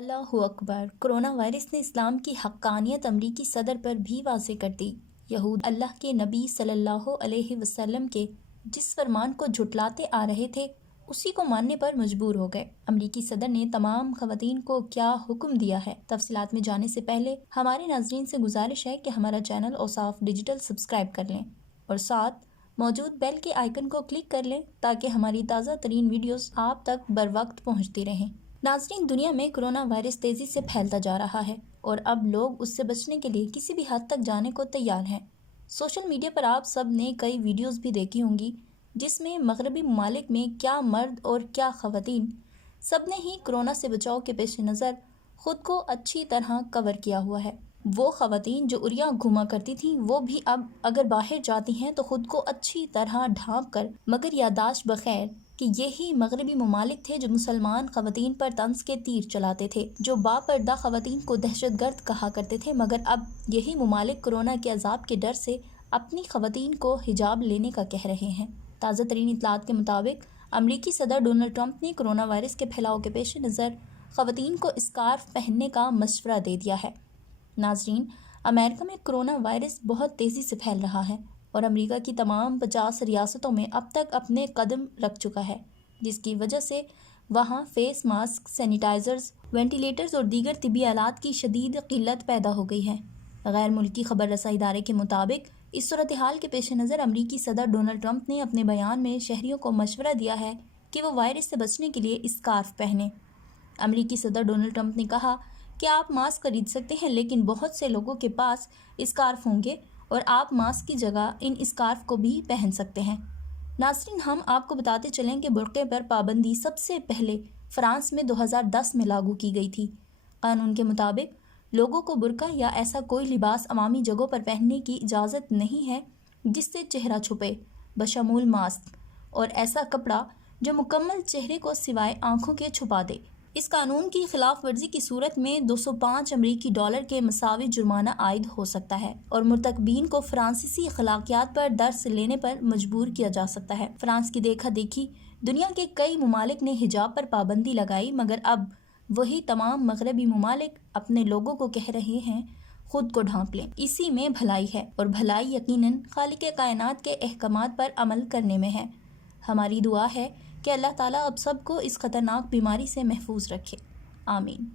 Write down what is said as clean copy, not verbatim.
اللہ اکبر۔ Corona virus نے اسلام کی حقانیت امریکی صدر پر بھی واضح کر دی۔ یہود اللہ کے نبی صلی اللہ علیہ وسلم کے جس فرمان کو جھٹلاتے آ رہے تھے اسی کو ماننے پر مجبور ہو گئے۔ امریکی صدر نے تمام خواتین کو کیا حکم دیا ہے؟ تفصیلات میں جانے سے پہلے ہمارے ناظرین سے گزارش ہے کہ ہمارا چینل اوصاف ڈیجیٹل سبسکرائب کر لیں اور ساتھ موجود بیل کے آئیکن کو کلک کر لیں تاکہ ہماری تازہ ترین ویڈیوز آپ تک بروقت پہنچتی رہیں۔ ناظرین، دنیا میں کرونا وائرس تیزی سے پھیلتا جا رہا ہے اور اب لوگ اس سے بچنے کے لیے کسی بھی حد تک جانے کو تیار ہیں۔ سوشل میڈیا پر آپ سب نے کئی ویڈیوز بھی دیکھی ہوں گی جس میں مغربی ممالک میں کیا مرد اور کیا خواتین سب نے ہی کرونا سے بچاؤ کے پیش نظر خود کو اچھی طرح کور کیا ہوا ہے۔ وہ خواتین جو عریاں گھوما کرتی تھیں وہ بھی اب اگر باہر جاتی ہیں تو خود کو اچھی طرح ڈھانپ کر، مگر یادداشت بخیر کہ یہی مغربی ممالک تھے جو مسلمان خواتین پر طنز کے تیر چلاتے تھے، جو باپردہ خواتین کو دہشت گرد کہا کرتے تھے، مگر اب یہی ممالک کرونا کے عذاب کے ڈر سے اپنی خواتین کو حجاب لینے کا کہہ رہے ہیں۔ تازہ ترین اطلاعات کے مطابق امریکی صدر ڈونلڈ ٹرمپ نے کرونا وائرس کے پھیلاؤ کے پیش نظر خواتین کو اسکارف پہننے کا مشورہ دے دیا ہے۔ ناظرین، امریکہ میں کرونا وائرس بہت تیزی سے پھیل رہا ہے اور امریکہ کی تمام 50 ریاستوں میں اب تک اپنے قدم رکھ چکا ہے، جس کی وجہ سے وہاں فیس ماسک، سینیٹائزرز، وینٹیلیٹرز اور دیگر طبی آلات کی شدید قلت پیدا ہو گئی ہے۔ غیر ملکی خبر رساں ادارے کے مطابق اس صورتحال کے پیش نظر امریکی صدر ڈونلڈ ٹرمپ نے اپنے بیان میں شہریوں کو مشورہ دیا ہے کہ وہ وائرس سے بچنے کے لیے اسکارف پہنیں۔ امریکی صدر ڈونلڈ ٹرمپ نے کہا کہ آپ ماسک خرید سکتے ہیں لیکن بہت سے لوگوں کے پاس اسکارف ہوں گے اور آپ ماسک کی جگہ ان اسکارف کو بھی پہن سکتے ہیں۔ ناظرین، ہم آپ کو بتاتے چلیں کہ برقعے پر پابندی سب سے پہلے فرانس میں 2010 میں لاگو کی گئی تھی۔ قانون کے مطابق لوگوں کو برقع یا ایسا کوئی لباس عوامی جگہوں پر پہننے کی اجازت نہیں ہے جس سے چہرہ چھپے، بشمول ماسک اور ایسا کپڑا جو مکمل چہرے کو سوائے آنکھوں کے چھپا دے۔ اس قانون کی خلاف ورزی کی صورت میں $205 امریکی کے مساوی جرمانہ عائد ہو سکتا ہے اور مرتکبین کو فرانسیسی اخلاقیات پر درس لینے پر مجبور کیا جا سکتا ہے۔ فرانس کی دیکھا دیکھی دنیا کے کئی ممالک نے حجاب پر پابندی لگائی، مگر اب وہی تمام مغربی ممالک اپنے لوگوں کو کہہ رہے ہیں خود کو ڈھانپ لیں۔ اسی میں بھلائی ہے اور بھلائی یقیناً خالق کائنات کے احکامات پر عمل کرنے میں ہے۔ ہماری دعا ہے کہ اللہ تعالیٰ اب سب کو اس خطرناک بیماری سے محفوظ رکھے۔ آمین۔